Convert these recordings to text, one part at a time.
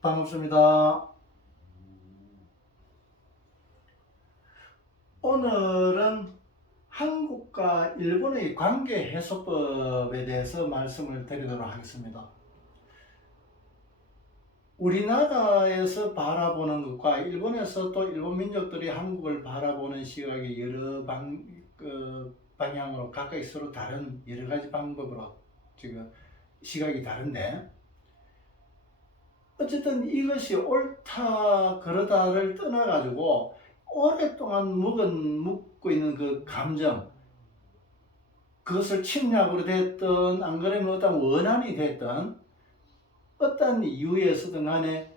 반갑습니다. 오늘은 한국과 일본의 관계 해소법에 대해서 말씀을 드리도록 하겠습니다. 우리나라에서 바라보는 것과 일본에서 또 일본 민족들이 한국을 바라보는 시각이 여러 방향으로 각각 서로 다른 여러 가지 방법으로 지금 시각이 다른데, 어쨌든 이것이 옳다 그러다를 떠나가지고 오랫동안 묵고 있는 그 감정, 그것을 침략으로 됐든 안 그러면 어떤 원한이 됐든 어떤 이유에서든 간에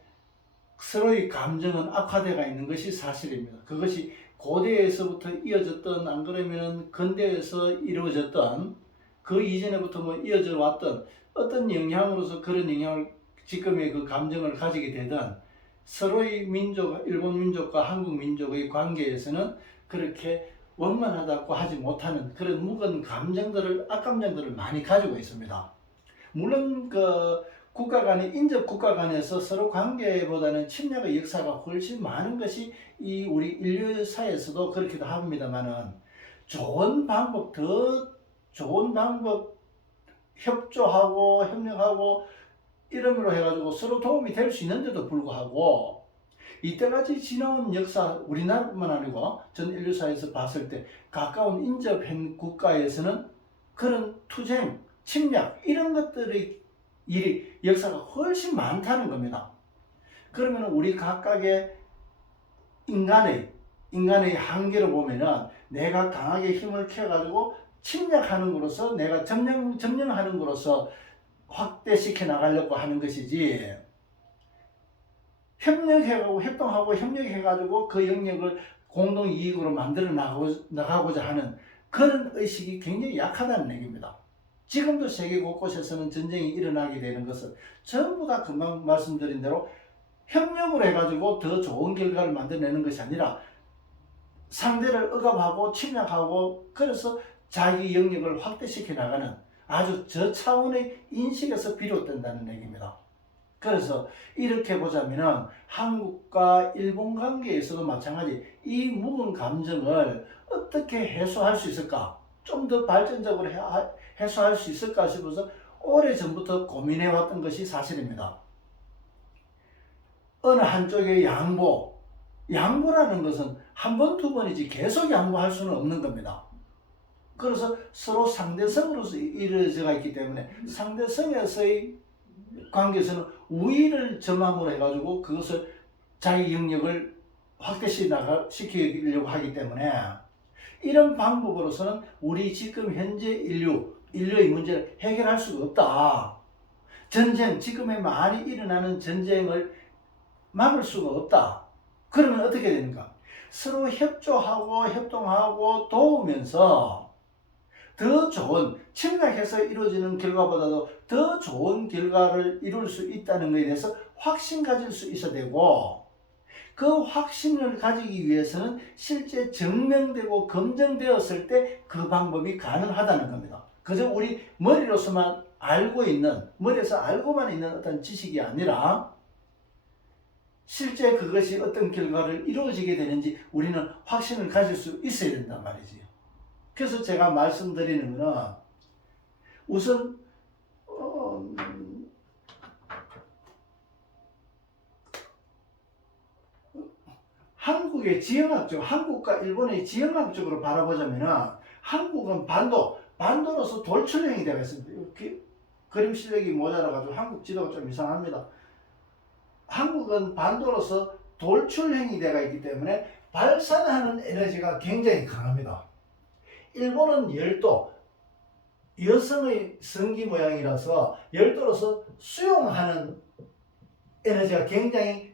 서로의 감정은 악화되어 있는 것이 사실입니다. 그것이 고대에서부터 이어졌던 안 그러면 근대에서 이루어졌던 그 이전에부터 뭐 이어져 왔던 어떤 영향으로서 그런 영향을 지금의 그 감정을 가지게 되던 서로의 민족, 일본 민족과 한국 민족의 관계에서는 그렇게 원만하다고 하지 못하는 그런 묵은 감정들을, 악감정들을 많이 가지고 있습니다. 물론 그 국가 간의 인접 국가 간에서 서로 관계보다는 침략의 역사가 훨씬 많은 것이 이 우리 인류사에서도 그렇기도 합니다만은 더 좋은 방법 협조하고 협력하고 이름으로 해가지고 서로 도움이 될 수 있는데도 불구하고 이때까지 지나온 역사, 우리나라뿐만 아니고 전 인류사에서 봤을 때 가까운 인접한 국가에서는 그런 투쟁, 침략 이런 것들의 일이 역사가 훨씬 많다는 겁니다. 그러면 우리 각각의 인간의 한계를 보면은 내가 강하게 힘을 키워가지고 침략하는 거로서 내가 점령하는 거로서 확대시켜 나가려고 하는 것이지, 협력해가고 협동하고 협력해가지고 그 영역을 공동 이익으로 만들어 나가고자 하는 그런 의식이 굉장히 약하다는 얘기입니다. 지금도 세계 곳곳에서는 전쟁이 일어나게 되는 것은 전부 다 금방 말씀드린 대로 협력을 해가지고 더 좋은 결과를 만들어내는 것이 아니라 상대를 억압하고 침략하고 그래서 자기 영역을 확대시켜 나가는 아주 저차원의 인식에서 비롯된다는 얘기입니다. 그래서 이렇게 보자면은 한국과 일본 관계에서도 마찬가지 이 묵은 감정을 어떻게 해소할 수 있을까? 좀 더 발전적으로 해소할 수 있을까 싶어서 오래전부터 고민해왔던 것이 사실입니다. 어느 한쪽의 양보라는 것은 한 번, 두 번이지 계속 양보할 수는 없는 겁니다. 그래서 서로 상대성으로서 이루어져 있기 때문에 상대성에서의 관계에서는 우위를 점함으로 해가지고 그것을 자기 영역을 확대시키려고 하기 때문에 이런 방법으로서는 우리 지금 현재 인류의 문제를 해결할 수가 없다. 지금에 많이 일어나는 전쟁을 막을 수가 없다. 그러면 어떻게 되는가? 서로 협조하고 협동하고 도우면서 더 좋은, 침략해서 이루어지는 결과보다도 더 좋은 결과를 이룰 수 있다는 것에 대해서 확신 가질 수 있어야 되고, 그 확신을 가지기 위해서는 실제 증명되고 검증되었을 때 그 방법이 가능하다는 겁니다. 그저 우리 머리로서만 머리에서 알고만 있는 어떤 지식이 아니라 실제 그것이 어떤 결과를 이루어지게 되는지 우리는 확신을 가질 수 있어야 된단 말이지요. 그래서 제가 말씀드리는 것은 우선 한국과 일본의 지형학적으로 바라보자면은 한국은 반도로서 돌출형이 되어 있습니다. 그림 실력이 모자라가지고 한국 지도가 좀 이상합니다. 한국은 반도로서 돌출형이 되어 있기 때문에 발산하는 에너지가 굉장히 강합니다. 일본은 열도, 여성의 성기 모양이라서 열도로서 수용하는 에너지가 굉장히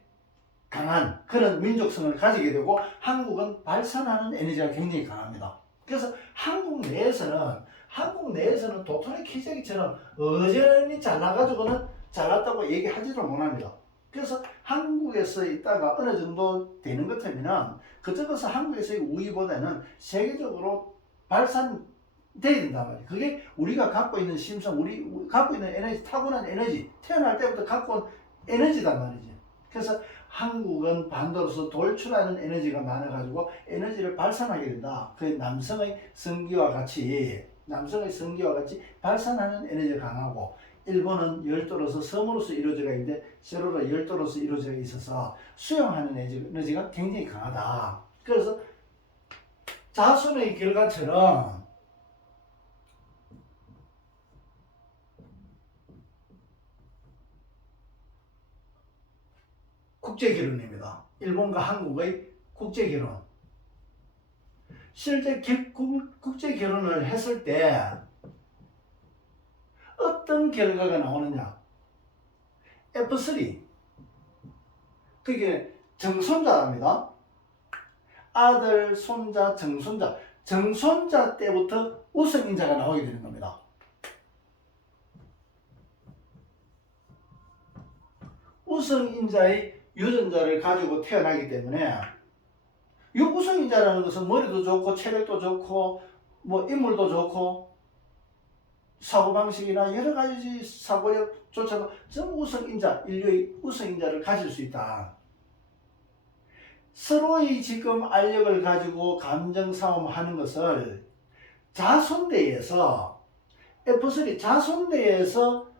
강한 그런 민족성을 가지게 되고, 한국은 발산하는 에너지가 굉장히 강합니다. 그래서 한국 내에서는 도토리 키재기처럼 어전히 잘나가지고는 잘났다고 얘기하지도 못합니다. 그래서 한국에서 있다가 어느 정도 되는 것 같으면 그쪽에서 한국에서의 우위보다는 세계적으로 발산돼야 된단 말이에요. 그게 우리가 갖고 있는 심성, 우리 갖고 있는 에너지, 타고난 에너지, 태어날 때부터 갖고 온 에너지단 말이죠. 그래서 한국은 반도로서 돌출하는 에너지가 많아가지고 에너지를 발산하게 된다. 그 남성의 성기와 같이 발산하는 에너지가 강하고, 일본은 열도로서 섬으로서 이루어져 있는데 세로로 열도로서 이루어져 있어서 수용하는 에너지가 굉장히 강하다. 그래서 자손의 결과처럼 국제결혼입니다. 일본과 한국의 국제결혼. 실제 국제결혼을 했을 때 어떤 결과가 나오느냐? F3. 그게 정손자랍니다. 아들, 손자, 정손자. 정손자 때부터 우성인자가 나오게 되는 겁니다. 우성인자의 유전자를 가지고 태어나기 때문에, 이 우성인자라는 것은 머리도 좋고 체력도 좋고 뭐 인물도 좋고 사고방식이나 여러 가지 사고력조차도 전부 우성인자, 인류의 우성인자를 가질 수 있다. 서로의 지금 알력을 가지고 감정 싸움하는 것을 자손대에서 F3 자손대에서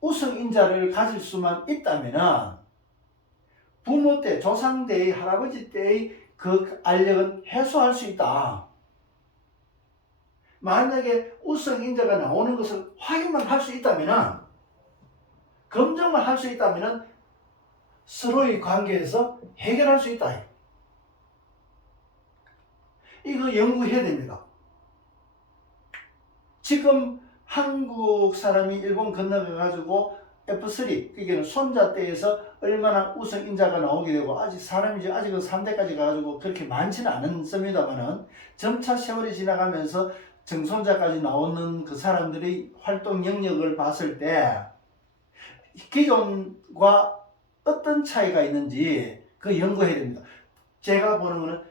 우성인자를 가질 수만 있다면은 부모 때, 조상 때의 할아버지 때의 그 알력은 해소할 수 있다. 만약에 우성인자가 나오는 것을 확인만 할 수 있다면은, 검증만 할 수 있다면은 서로의 관계에서 해결할 수 있다. 이거 연구해야 됩니다. 지금 한국 사람이 일본 건너가가지고 F3, 그게 손자 때에서 얼마나 우성인자가 나오게 되고, 아직은 3대까지 가가지고 그렇게 많지는 않습니다만은, 점차 세월이 지나가면서 정손자까지 나오는 그 사람들의 활동 영역을 봤을 때, 기존과 어떤 차이가 있는지 그 연구해야 됩니다. 제가 보는 거는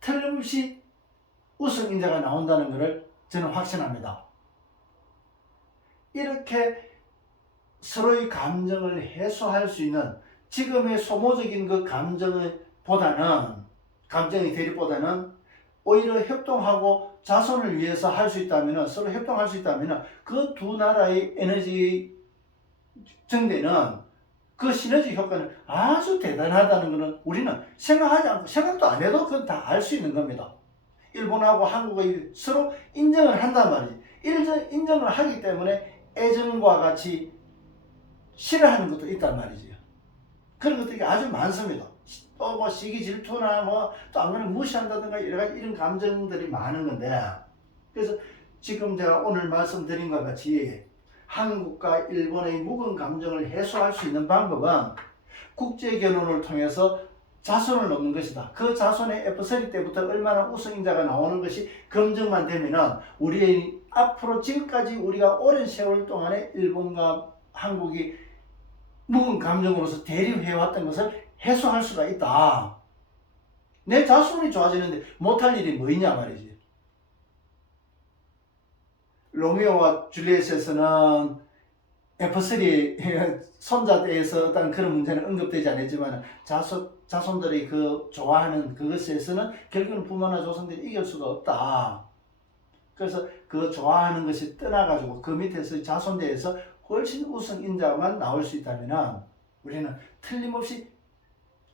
틀림없이 우성인자가 나온다는 것을 저는 확신합니다. 이렇게 서로의 감정을 해소할 수 있는, 지금의 소모적인 그 감정의 대립보다는 오히려 협동하고 자손을 위해서 할 수 있다면, 서로 협동할 수 있다면 그 두 나라의 에너지 정대는, 그 시너지 효과는 아주 대단하다는 것은 우리는 생각도 안 해도 그건 다 알 수 있는 겁니다. 일본하고 한국의 서로 인정을 한단 말이지. 인정을 하기 때문에 애정과 같이 싫어하는 것도 있단 말이지요. 그런 것들이 아주 많습니다. 또 뭐 시기 질투나 또 안 그러면 무시한다든가 여러 가지 이런 감정들이 많은 건데, 그래서 지금 제가 오늘 말씀드린 것 같이 한국과 일본의 묵은 감정을 해소할 수 있는 방법은 국제결혼을 통해서 자손을 놓는 것이다. 그 자손의 F3 때부터 얼마나 우성인자가 나오는 것이 검증만 되면은, 우리의 앞으로 지금까지 우리가 오랜 세월 동안에 일본과 한국이 묵은 감정으로서 대립해왔던 것을 해소할 수가 있다. 내 자손이 좋아지는데 못할 일이 뭐 있냐 말이지. 로미오와 줄리엣에서는 F3 손자대에서 어떤 그런 문제는 언급되지 않았지만, 자손들이 그 좋아하는 그것에서는 결국은 부모나 조상들이 이길 수가 없다. 그래서 그 좋아하는 것이 떠나가지고 그 밑에서 자손대에서 훨씬 우성인자만 나올 수 있다면 우리는 틀림없이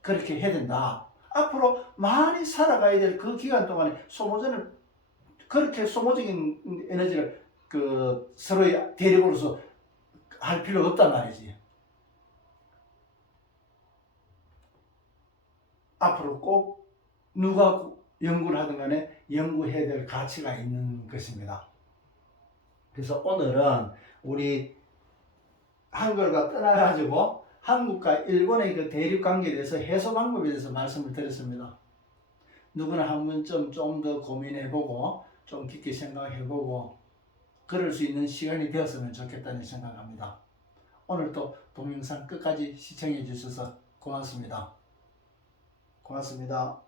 그렇게 해야 된다. 앞으로 많이 살아가야 될 그 기간 동안에 그렇게 소모적인 에너지를 그 서로의 대립으로서 할 필요가 없단 말이지. 앞으로 꼭 누가 연구를 하든 간에 연구해야 될 가치가 있는 것입니다. 그래서 오늘은 우리 한글과 떠나가지고 한국과 일본의 그 대립 관계에 대해서 해소 방법에 대해서 말씀을 드렸습니다. 누구나 한 번쯤 좀 더 고민해보고 좀 깊게 생각해보고 그럴 수 있는 시간이 되었으면 좋겠다는 생각합니다. 오늘도 동영상 끝까지 시청해 주셔서 고맙습니다. 고맙습니다.